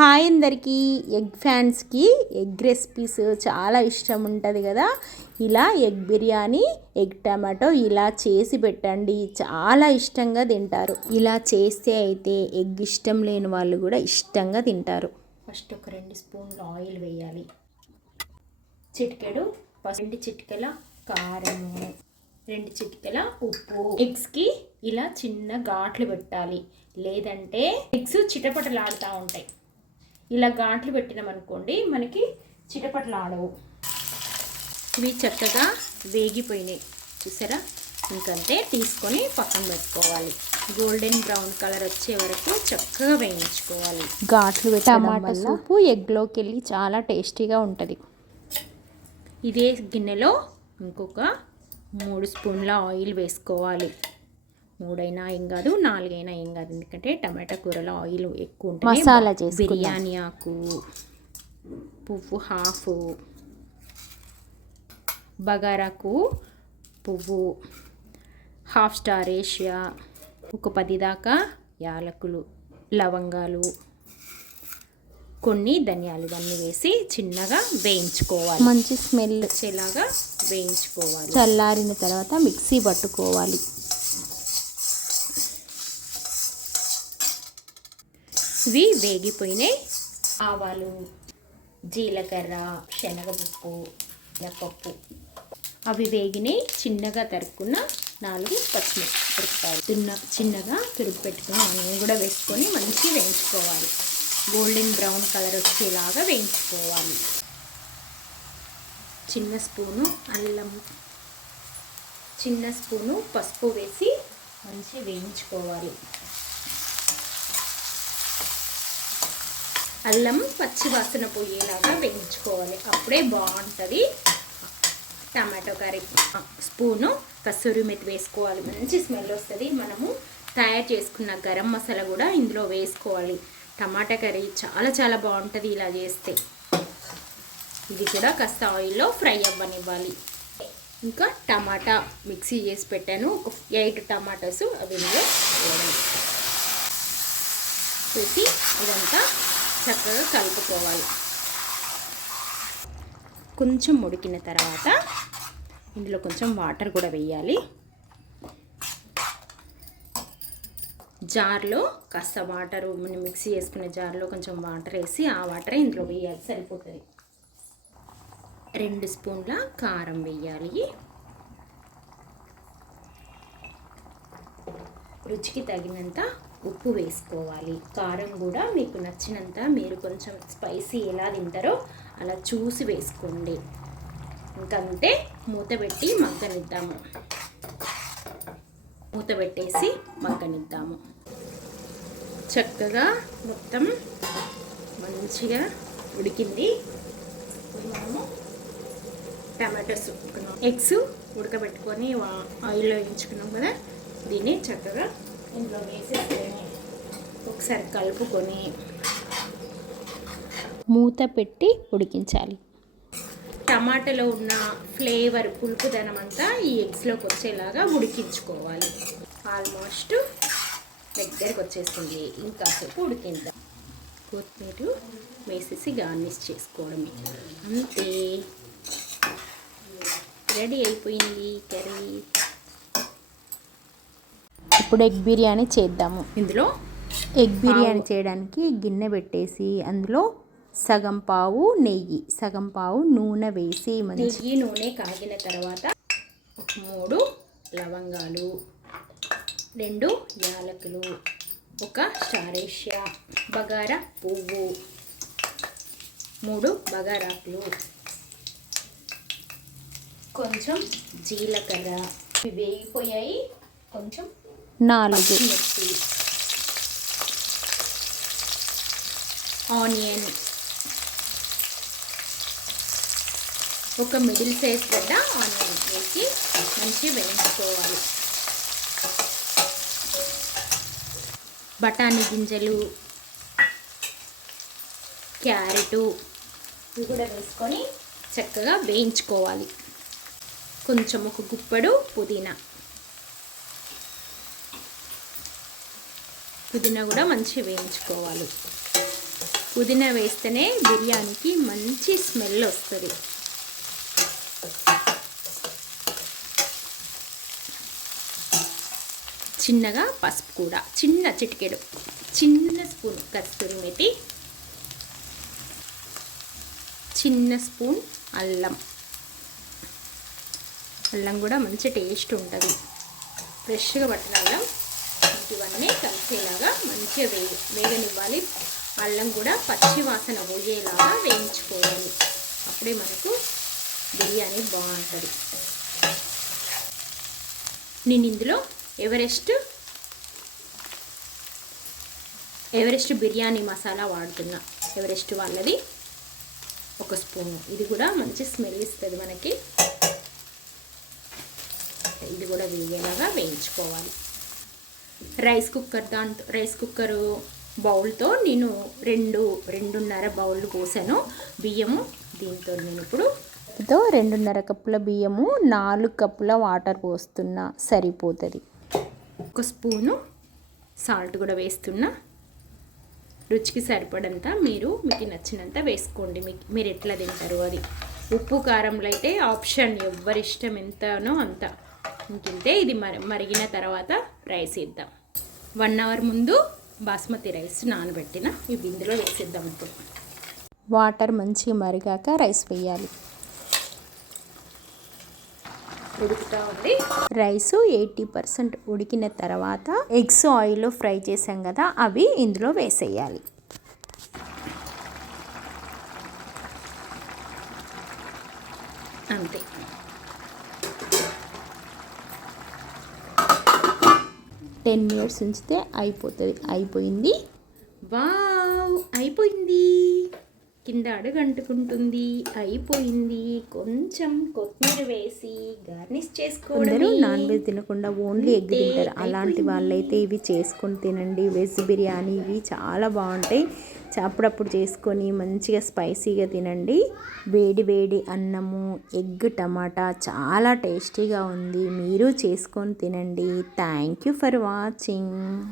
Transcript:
Hi అందరికీ. Egg ఫ్యాన్స్కి egg recipes చాలా ఇష్టం ఉంటుంది కదా. ఇలా ఎగ్ బిర్యానీ ఎగ్ టమాటో ఇలా చేసి పెట్టండి. చాలా ఇష్టంగా తింటారు. ఇలా చేస్తే అయితే ఎగ్ ఇష్టం లేని వాళ్ళు కూడా ఇష్టంగా తింటారు. ఫస్ట్ ఒక రెండు స్పూన్లు ఆయిల్ వేయాలి. చిటికెడు రెండు చిటికెల కారము రెండు చిటికెల ఉప్పు. ఎగ్స్కి ఇలా చిన్న ఘాట్లు పెట్టాలి. లేదంటే ఎగ్స్ చిటపటలాడుతూ ఉంటాయి. ఇలా ఘాట్లు పెట్టినామనుకోండి మనకి చిటపటలాడవు. ఇవి చక్కగా వేగిపోయినాయి. చూసారా? ఇంకంతే తీసుకొని పక్కన పెట్టుకోవాలి. గోల్డెన్ బ్రౌన్ కలర్ వచ్చే వరకు చక్కగా వేయించుకోవాలి. ఘాట్లు టమాటా సూపు ఎగ్లోకి వెళ్ళి చాలా టేస్టీగా ఉంటుంది. ఇదే గిన్నెలో ఇంకొక మూడు స్పూన్ల ఆయిల్ వేసుకోవాలి. మూడైనా ఏం కాదు నాలుగైనా ఏం కాదు. ఎందుకంటే టమాటా కూరలో ఆయిల్ ఎక్కువ ఉంటుంది మసాలా. బిర్యానీ ఆకు పువ్వు హాఫ్ బగారాకు పువ్వు హాఫ్ స్టార్ ఏషియా ఒక పది దాకా యాలకులు లవంగాలు కొన్ని ధనియాలు ఇవన్నీ వేసి చిన్నగా వేయించుకోవాలి. మంచి స్మెల్ వచ్చేలాగా వేయించుకోవాలి. చల్లారిన తర్వాత మిక్సీ పట్టుకోవాలి. ఇవి వేగిపోయినాయి. ఆవాలు జీలకర్ర శనగపప్పు మినపప్పు అవి వేగినాయి చిన్నగా తరుక్కున్న నాలుగు పచ్చిమిరపకాయలు. తిన్న చిన్నగా తురుగు పెట్టుకుని ఆనియన్ కూడా వేసుకొని మంచిగా వేయించుకోవాలి. గోల్డెన్ బ్రౌన్ కలర్ వచ్చేలాగా వేయించుకోవాలి. చిన్న స్పూను అల్లం చిన్న స్పూను పసుపు వేసి మంచిగా వేయించుకోవాలి. అల్లం పచ్చి వాసన పోయేలాగా వేయించుకోవాలి. అప్పుడే బాగుంటుంది. Tomato curry. Spoon kasuri methi వేసుకోవాలి. మంచి స్మెల్ వస్తుంది. మనము తయారు చేసుకున్న గరం మసాలా కూడా ఇందులో వేసుకోవాలి. టమాటా కర్రీ చాలా చాలా బాగుంటుంది ఇలా చేస్తే. ఇది కూడా కాస్త ఆయిల్లో ఫ్రై అవ్వనివ్వాలి. ఇంకా టమాటా మిక్సీ చేసి పెట్టాను. ఒక ఎయిట్ టమాటాస్ అవి ఇందులో వేయాలి. వేసి ఇదంతా చక్కగా కలుపుకోవాలి. కొంచెం ఉడికిన తర్వాత ఇందులో కొంచెం వాటర్ కూడా వేయాలి. జార్లో కాస్త వాటర్ మనం మిక్సీ చేసుకునే జార్లో కొంచెం వాటర్ వేసి ఆ వాటర్ ఇందులో వేయాలి సరిపోతుంది. రెండు స్పూన్ల కారం వేయాలి. రుచికి తగినంత ఉప్పు వేసుకోవాలి. కారం కూడా మీకు నచ్చినంత మీరు కొంచెం స్పైసీ ఎలా తింటారో అలా చూసి వేసుకోండి. ఇంకంతే మూత పెట్టి మగ్గనిద్దాము. మూత పెట్టేసి మగ్గనిద్దాము. చక్కగా మొత్తం మంచిగా ఉడికింది. ఇప్పుడు మనము టమాటోస్ ఎగ్స్ ఉడకబెట్టుకొని ఆయిల్లో వేయించుకున్నాం కదా. దీన్ని చక్కగా ఇందులో వేసేసుకొని ఒకసారి కలుపుకొని మూత పెట్టి ఉడికించాలి. టమాటాలో ఉన్న ఫ్లేవర్ పులుపుదనం అంతా ఈ ఎగ్స్లోకి వచ్చేలాగా ఉడికించుకోవాలి. ఆల్మోస్ట్ దగ్గరికి వచ్చేసింది. ఇంకా సేపు ఉడికిందాం. కొత్తిమీర వేసేసి గార్నిష్ చేసుకోవడమే. అంతే. రెడీ అయిపోయింది కర్రీ. ఇప్పుడు ఎగ్ బిర్యానీ చేద్దాము. ఇందులో ఎగ్ బిర్యానీ చేయడానికి గిన్నె పెట్టేసి అందులో సగం పావు నెయ్యి సగం పావు నూనె వేసి మంచి నెయ్యి నూనె కాగిన తర్వాత మూడు లవంగాలు రెండు యాలకులు ఒక స్టారేషియా బగారా పువ్వు మూడు బగారాకులు కొంచెం జీలకర్ర. ఇవి వేగిపోయాయి. కొంచెం నాలుగు. ఆనియన్. ఒక మిడిల్ సైజ్ గడ్డ ఆనియన్ వేసి మంచిగా వేయించుకోవాలి. బఠానీ గింజలు క్యారెటు ఇవి కూడా వేసుకొని చక్కగా వేయించుకోవాలి. కొంచెం ఒక గుప్పెడు పుదీనా. పుదీనా కూడా మంచిగా వేయించుకోవాలి. పుదీనా వేస్తేనే బిర్యానీకి మంచి స్మెల్ వస్తుంది. చిన్నగా పసుపు కూడా చిన్న చిటికెడు చిన్న స్పూన్ కస్తూరి మెతి చిన్న స్పూన్ అల్లం. అల్లం కూడా మంచి టేస్ట్ ఉంటుంది. ఫ్రెష్గా పట్టిన అల్లం ఇవన్నీ కలిసేలాగా మంచిగా వే వేగనివ్వాలి. అల్లం కూడా పచ్చి వాసన పోయేలాగా వేయించుకోవాలి. అప్పుడే మనకు బిర్యానీ బాగుంటుంది. నేను ఇందులో ఎవరెస్ట్ ఎవరెస్ట్ బిర్యానీ మసాలా వాడుతున్నా. ఎవరెస్ట్ వాళ్ళది ఒక స్పూను. ఇది కూడా మంచి స్మెల్ ఇస్తుంది మనకి. ఇది కూడా వేగేలాగా వేయించుకోవాలి. రైస్ కుక్కర్ దాంతో రైస్ కుక్కర్ బౌల్తో నేను రెండు రెండున్నర బౌల్ పోసాను బియ్యము. దీంతో నేను ఇప్పుడు తో రెండున్నర కప్పుల బియ్యము నాలుగు కప్పుల వాటర్ పోస్తున్నా సరిపోతుంది. ఒక స్పూను సాల్ట్ కూడా వేస్తున్నా. రుచికి సరిపడంత మీరు మీకు నచ్చినంత వేసుకోండి. మీకు మీరు ఎట్లా తింటారు అది. ఉప్పు కారంలో అయితే ఆప్షన్ ఎవరిష్టం ఎంతనో అంత. ఇంకింతే ఇది మరి మరిగిన తర్వాత రైస్ వేద్దాం. వన్ అవర్ ముందు బాస్మతి రైస్ నానబెట్టిన ఇవి ఇందులో వేసేద్దాం ఇప్పుడు వాటర్ మంచిగా మరిగాక రైస్ వేయాలి. ఉడుకుతూ ఉంది. రైస్ ఎయిటీ పర్సెంట్ ఉడికిన తర్వాత ఎగ్స్ ఆయిల్లో ఫ్రై చేసాం కదా అవి ఇందులో వేసేయాలి. అంతే. టెన్ మినిట్స్ ఉంచితే అయిపోతుంది. అయిపోయింది. వావ్! అయిపోయింది. కింద అడుగంటుకుంటుంది అయిపోయింది. కొంచెం కొత్తిమీర వేసి గార్నిష్ చేసుకోవడం నాన్ వెజ్ తినకుండా ఓన్లీ ఎగ్ తింటారు. అలాంటి వాళ్ళైతే ఇవి చేసుకొని తినండి. వెజ్ బిర్యానీ ఇవి చాలా బాగుంటాయి. అప్పుడప్పుడు చేసుకొని మంచిగా స్పైసీగా తినండి. వేడి వేడి అన్నము ఎగ్ టమాటా చాలా టేస్టీగా ఉంది. మీరు చేసుకొని తినండి. Thank you for watching